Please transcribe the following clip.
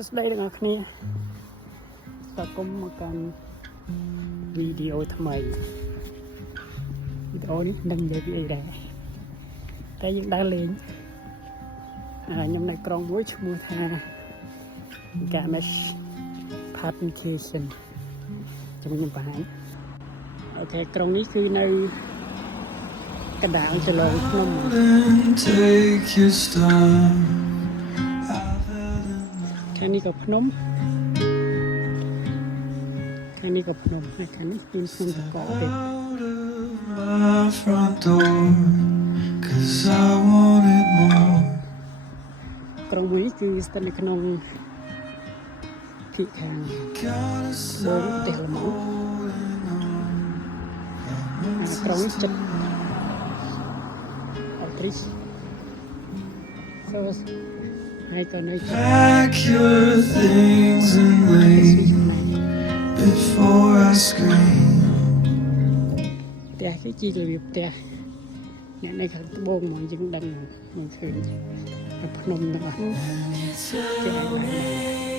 សួស្តីទាំងអស់គ្នាស្វាគមន៍មកកាន់វីដេអូថ្មីវីដេអូនេះនឹងនិយាយពីអីដែរតែយើងដើរលេងខ្ញុំនៅក្រុងមួយឈ្មោះថា Ganesh Participation ខ្ញុំបង្ហាញអូខេក្រុងនេះគឺនៅកណ្ដាលចន្លងភ្នំខាងនេះក៏ភ្នំខាងនេះក៏ភ្នំហើយខាងនេះមានភ្នំតកទៀតក្រុងមួយគឺស្ថិតនៅក្នុងភាគខាងបូរប្រទេសល្មងក្រុងនេះចិត្តអត់ត្រីហើយក៏នៅPack your things and leave before I scream ផ្ទះគេជីរបៀបផ្ទះអ្នកនៅខាងត្បូងមកយើងដឹងមិនឃើញភ្នំទាំងអស់គេឲ្យ